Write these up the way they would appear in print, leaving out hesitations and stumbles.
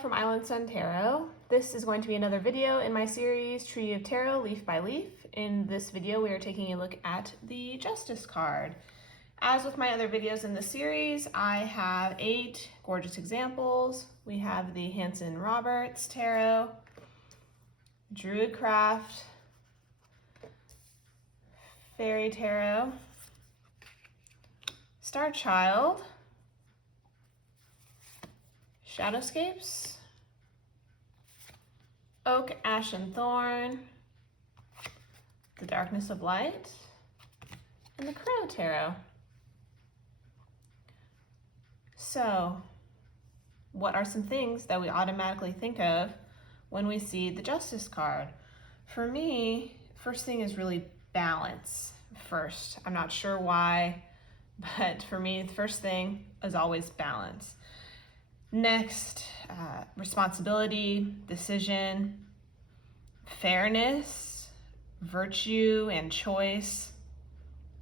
from Island Sun Tarot. This is going to be another video in my series, Tree of Tarot, Leaf by Leaf. In this video, we are taking a look at the Justice card. As with my other videos in the series, I have 8 gorgeous examples. We have the Hanson-Roberts Tarot, DruidCraft, Fairy Tarot, Starchild, Shadowscapes, Oak, Ash, and Thorn, the Darkness of Light, and the Crow Tarot. So, what are some things that we automatically think of when we see the Justice card? For me, first thing is really balance first. I'm not sure why, but for me, the first thing is always balance. Next, responsibility, decision, fairness, virtue and choice,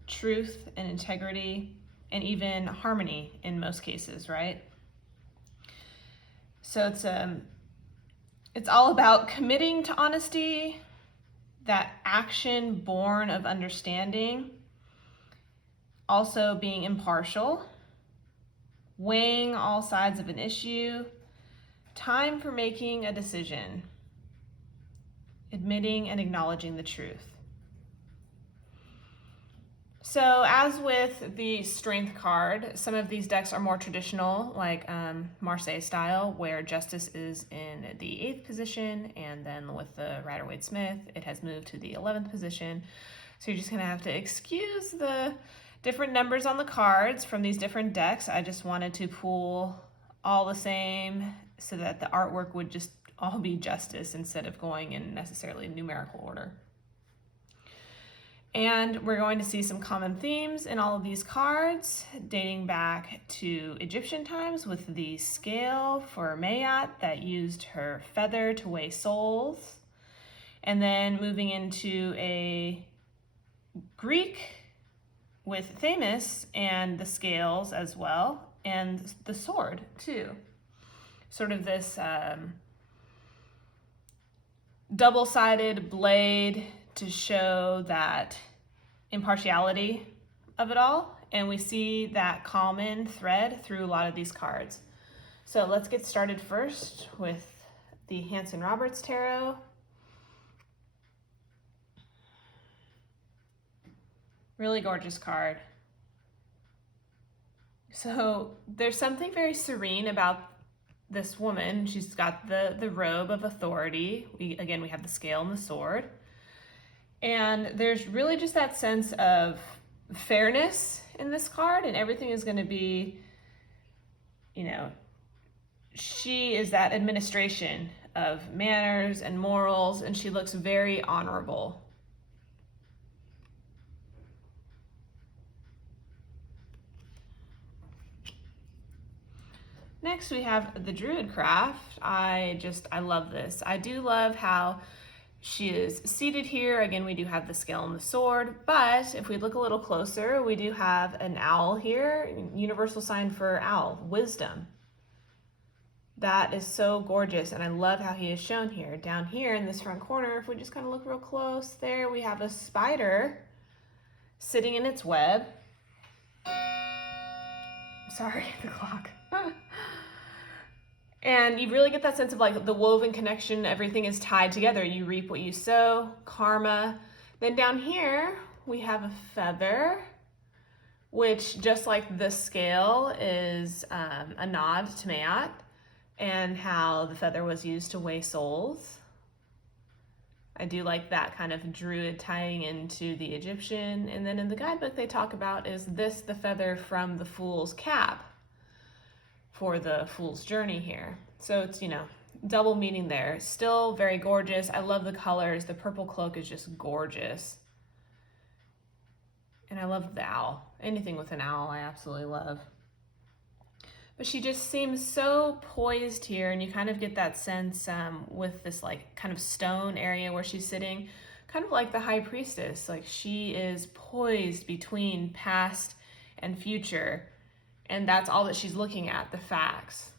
truth and integrity, and even harmony in most cases, right? So it's all about committing to honesty, that action born of understanding, also being impartial, weighing all sides of an issue, time for making a decision, admitting and acknowledging the truth. So as with the Strength card, some of these decks are more traditional, like Marseille style, where Justice is in the 8th position, and then with the Rider-Waite-Smith, it has moved to the 11th position. So you're just gonna have to excuse the different numbers on the cards from these different decks. I just wanted to pull all the same so that the artwork would just all be Justice instead of going in necessarily numerical order. And we're going to see some common themes in all of these cards, dating back to Egyptian times with the scale for Mayat that used her feather to weigh souls, and then moving into a Greek with Themis and the scales as well, and the sword too. Sort of this double-sided blade to show that impartiality of it all, and we see that common thread through a lot of these cards. So let's get started first with the Hanson-Roberts Tarot. Really gorgeous card. So there's something very serene about this woman. She's got the robe of authority. We have the scale and the sword. And there's really just that sense of fairness in this card, and everything is going to be, she is that administration of manners and morals, and she looks very honorable. Next, we have the DruidCraft. I love this. I do love how she is seated here. Again, we do have the scale and the sword, but if we look a little closer, we do have an owl here, universal sign for owl, wisdom. That is so gorgeous, and I love how he is shown here. Down here in this front corner, if we just kind of look real close, there we have a spider sitting in its web. Sorry, the clock. And you really get that sense of like the woven connection, everything is tied together. You reap what you sow, karma. Then down here, we have a feather, which just like the scale is a nod to Mayat and how the feather was used to weigh souls. I do like that kind of druid tying into the Egyptian. And then in the guidebook they talk about, is this the feather from the fool's cap for the fool's journey here? So it's, double meaning there. Still very gorgeous. I love the colors. The purple cloak is just gorgeous. And I love the owl. Anything with an owl I absolutely love. But she just seems so poised here, and you kind of get that sense with this like kind of stone area where she's sitting, kind of like the high priestess. Like she is poised between past and future. And that's all that she's looking at, the facts.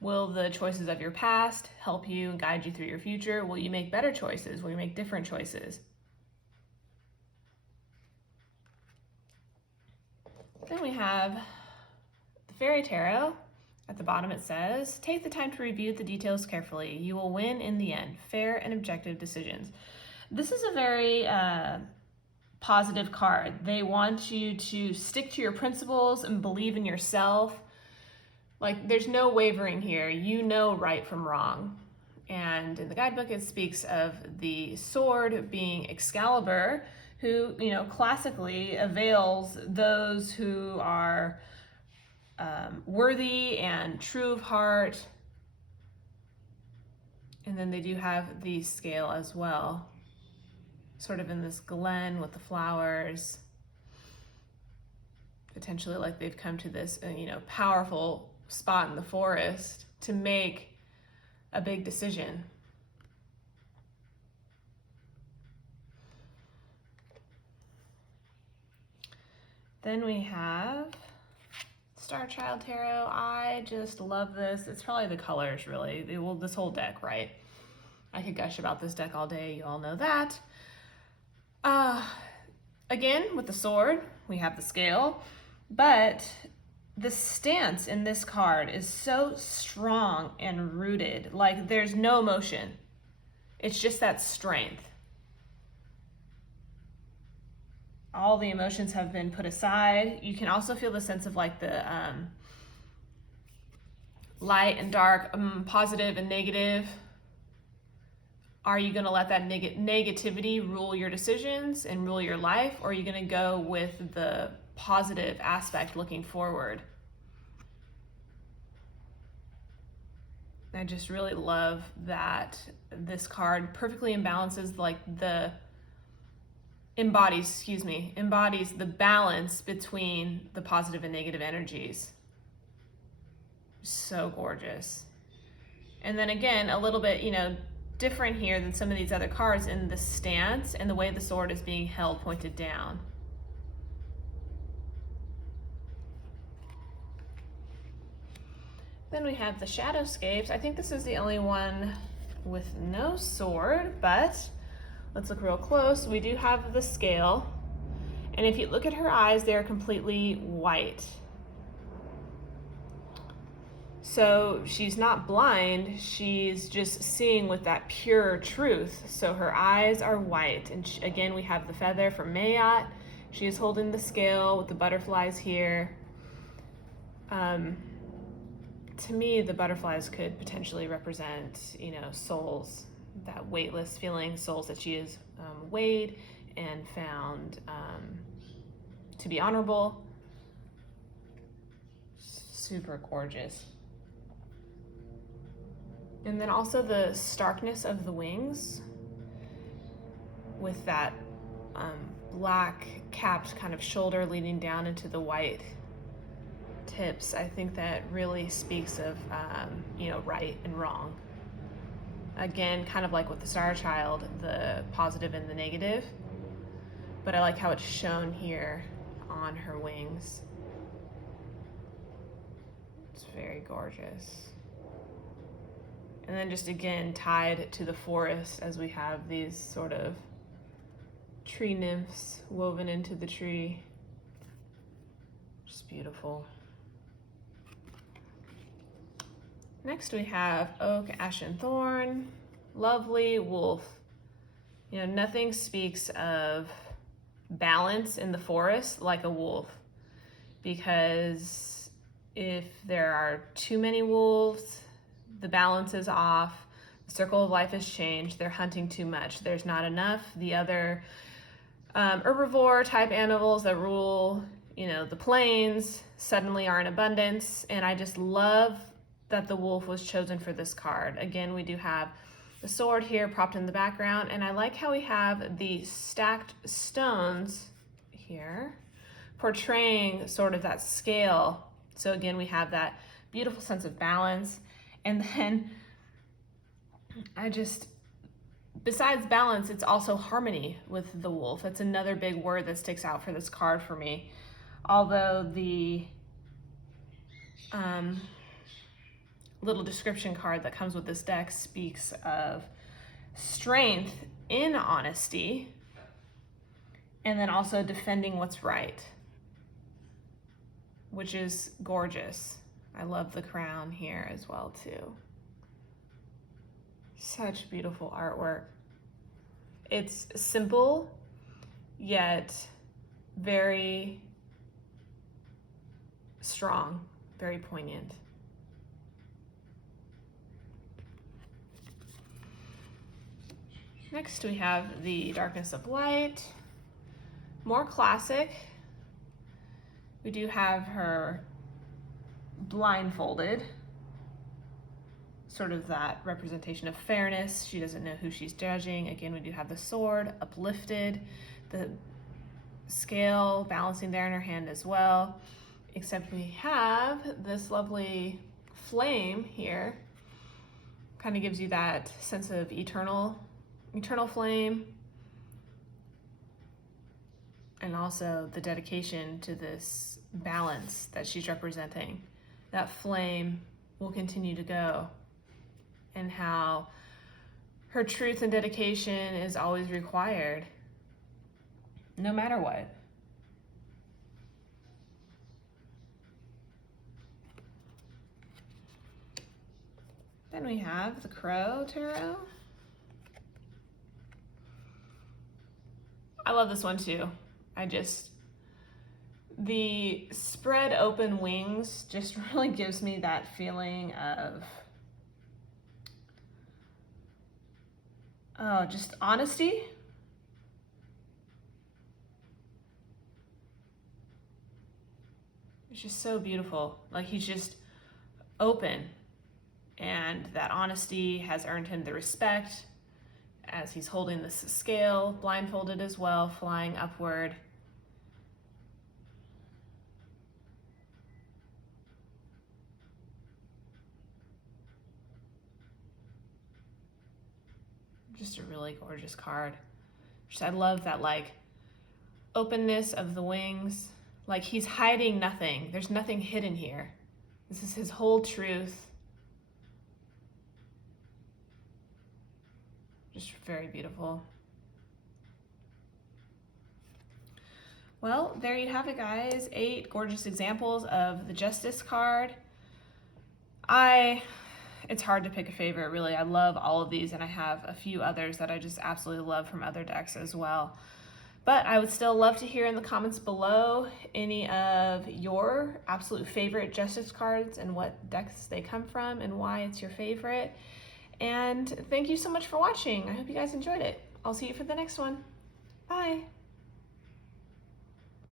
Will the choices of your past help you and guide you through your future? Will you make better choices? Will you make different choices? Then we have the Fairy Tarot. At the bottom it says, take the time to review the details carefully. You will win in the end. Fair and objective decisions. This is a very positive card. They want you to stick to your principles and believe in yourself. Like, there's no wavering here. You know right from wrong. And in the guidebook, it speaks of the sword being Excalibur, who, you know, classically avails those who are worthy and true of heart. And then they do have the scale as well, sort of in this glen with the flowers. Potentially like they've come to this, you know, powerful spot in the forest to make a big decision. Then we have Starchild Tarot. I just love this. It's probably the colors, really. Well, this whole deck, right? I could gush about this deck all day. You all know that. Again, with the sword, we have the scale, but the stance in this card is so strong and rooted. Like, there's no emotion. It's just that strength. All the emotions have been put aside. You can also feel the sense of like the light and dark, positive and negative. Are you going to let that negativity rule your decisions and rule your life? Or are you going to go with the positive aspect looking forward? I just really love that this card perfectly embodies the balance between the positive and negative energies. So gorgeous. And then again, a little bit, you know, different here than some of these other cards in the stance and the way the sword is being held pointed down. Then we have the Shadowscapes. I think this is the only one with no sword, but let's look real close. We do have the scale. And if you look at her eyes, they're completely white. So she's not blind, she's just seeing with that pure truth. So her eyes are white. And again, we have the feather from Mayat. She is holding the scale with the butterflies here. To me, the butterflies could potentially represent, you know, souls, that weightless feeling, souls that she has weighed and found to be honorable. Super gorgeous. And then also the starkness of the wings with that black capped kind of shoulder leading down into the white tips. I think that really speaks of, you know, right and wrong. Again, kind of like with the Starchild, the positive and the negative, but I like how it's shown here on her wings. It's very gorgeous. And then just again tied to the forest as we have these sort of tree nymphs woven into the tree. Just beautiful. Next we have Oak, Ash, and Thorn. Lovely wolf. You know, nothing speaks of balance in the forest like a wolf, because if there are too many wolves, the balance is off, the circle of life has changed, they're hunting too much, there's not enough. The other herbivore type animals that rule, you know, the plains suddenly are in abundance, and I just love that the wolf was chosen for this card. Again, we do have the sword here propped in the background, and I like how we have the stacked stones here portraying sort of that scale. So again, we have that beautiful sense of balance. And then besides balance, it's also harmony with the wolf. That's another big word that sticks out for this card for me. Although the little description card that comes with this deck speaks of strength in honesty, and then also defending what's right, which is gorgeous. I love the crown here as well too. Such beautiful artwork. It's simple, yet very strong, very poignant. Next we have the Darkness of Light, more classic. We do have her blindfolded, sort of that representation of fairness. She doesn't know who she's judging. Again, we do have the sword uplifted, the scale balancing there in her hand as well, except we have this lovely flame here. Kind of gives you that sense of eternal flame, and also the dedication to this balance that she's representing. That flame will continue to go, and how her truth and dedication is always required, no matter what. Then we have the Crow Tarot. I love this one too. The spread open wings just really gives me that feeling of, oh, just honesty. It's just so beautiful. Like, he's just open, and that honesty has earned him the respect as he's holding this scale, blindfolded as well, flying upward. Just a really gorgeous card. I love that, like, openness of the wings. Like, he's hiding nothing. There's nothing hidden here. This is his whole truth. Just very beautiful. Well, there you have it, guys. 8 gorgeous examples of the Justice card. It's hard to pick a favorite, really. I love all of these, and I have a few others that I just absolutely love from other decks as well. But I would still love to hear in the comments below any of your absolute favorite Justice cards and what decks they come from and why it's your favorite. And thank you so much for watching. I hope you guys enjoyed it. I'll see you for the next one. Bye.